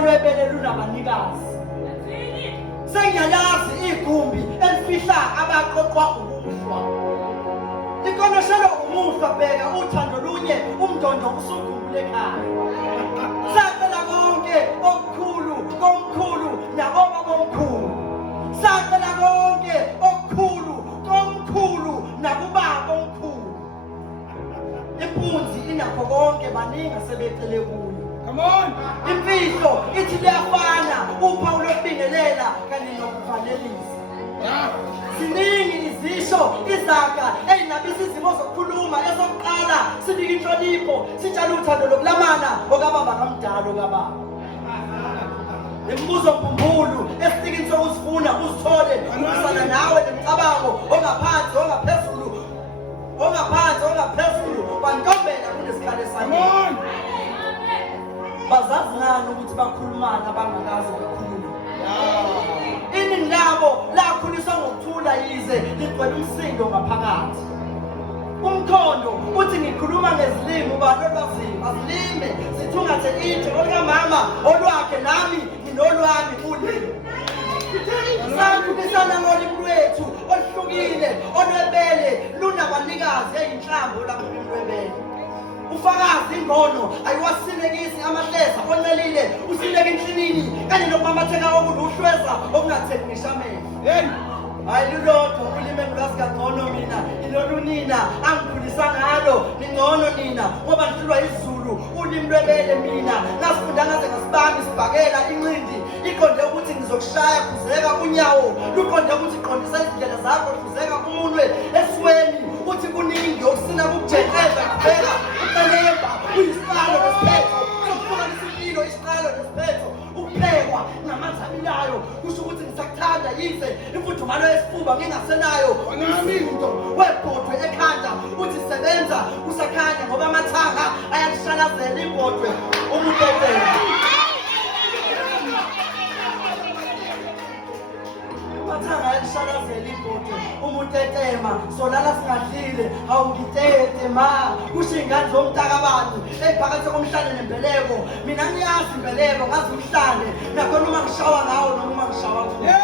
olwebele lunabanikazi. Sengiyalazi igumbi elifihla abaqoqwa ukuhlwa. Ikonoshelo umuhlwa bheka uthando lunye umndondo usukhumbule ekhaya. Sacela konke okukhulu komkhulu nakoba komkhulu. Sacela konke okukhulu komkhulu nakubaba omkhulu. Impunzi inakho konke baningi asebecele kuyo. Come on. Imfihlo ithi liyafana uphawu lokubingelela kanye nokuvalelisa. Ziningi izisho izaga ey'nabisa izimo zokukhuluma ezokuqala sinika inhlonipho sitshale uthando lokulamana okababa kamdala okababa. Imibuzo mbumbulu esitikini sokuzifuna uzithole ukusana nawe nemicabango ongaphansi ongaphezulu kwantombela kunesikhala esangeni. Bazazi ngani ukuthi bakhulumana abangakazi ukukhuluma. Iningi labo lakhuliswa ngokuthula yize ligcwele umsindo ngaphakathi. Umkhondo uthi ngikhuluma ngezilimi ubani olwaziyo azilime sithungathe itshe olukamama olwakhe nami nginolwami ulimi. Sakhulumisana ngolimi lwethu oluhlukile olwebele lunabanikazi eyinhlamvu lakulimi lwebele. Ufakazi ingono ayiwasilekisi amahleza oncelile usileke inhlinini kanye nokumamatheka okuluhlweza okungathethi ngishamela. Hayi lulodwa ulimi engikazikangcono mina ilolunina angikhulisa ngalo ningcono nina ngoba ngihlulwa izulu ulimi lwebele mina ngasifunda ngaze ngasibambi sibhakela incindi iqonde ukuthi ngizokushaya khuzeka unyawo luqonde ukuthi qondisa izindlela zakho khuzeka umunwe esweni uthi kuningi okusina kukujeqeza kuphela uqelemba uyisiqalo nesiphetho sokuhlukanisa impilo isiqalo nesiphetho ukuphekwa ngamanzi abilayo kusho ukuthi ngisakuthanda yize imfudumalo yesifuba ngingasenayo umsindo webhodwe ekhanda uthi sebenza usakhanya ngoba amathanga ayalishalazela ibhodwe umutetela. Amathanga ayalishalazela ibhodwe umutetema solala singadlile awungitete ma kusho iy'ngane zomntakabani ey'phakathi komhlane nembeleko mina ngiyazi imbeleko ngazi umhlane nakhona uma ngishawa ngawo noma uma ngishawa kuwo.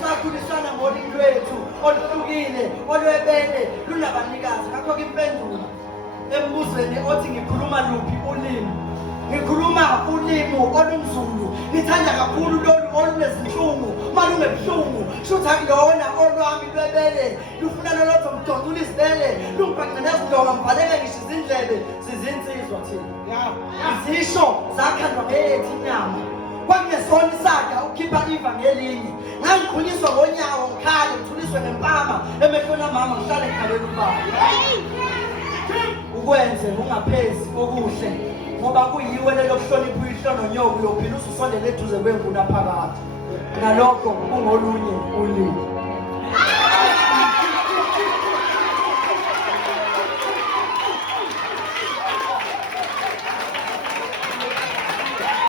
Sakhulisana ngolimi lwethu oluhlukile olwebele lunabanikazi ngakho-ke impendulo embuzweni othi ngikhuluma luphi ulimi. Ngikhuluma ulimi olunzulu ngithanda kakhulu lolu olunezinhlungu malungebuhlungu shuthi akulona olwami lwebele lufuna lolotho mdonsa ulizibele lungibhaqe nezindonga ngibhaleke ngisho izindlebe zizinsizwa thina. Izisho zakhandwa ngeyethu inyama kwakungesona isaga ukukhipha iva ngelinye ngangikhuliswa ngonyawo ngikhale ngithuliswe ngempama emehlweni amama ngihlale ngikhaleli ubaba. Ukwenze ungaphezi okuhle ngoba kuyiwe lelo kuhlonipha uyihlo uyophila usondele eduze kwenguna phakathi nalokho kungolunye ulimi.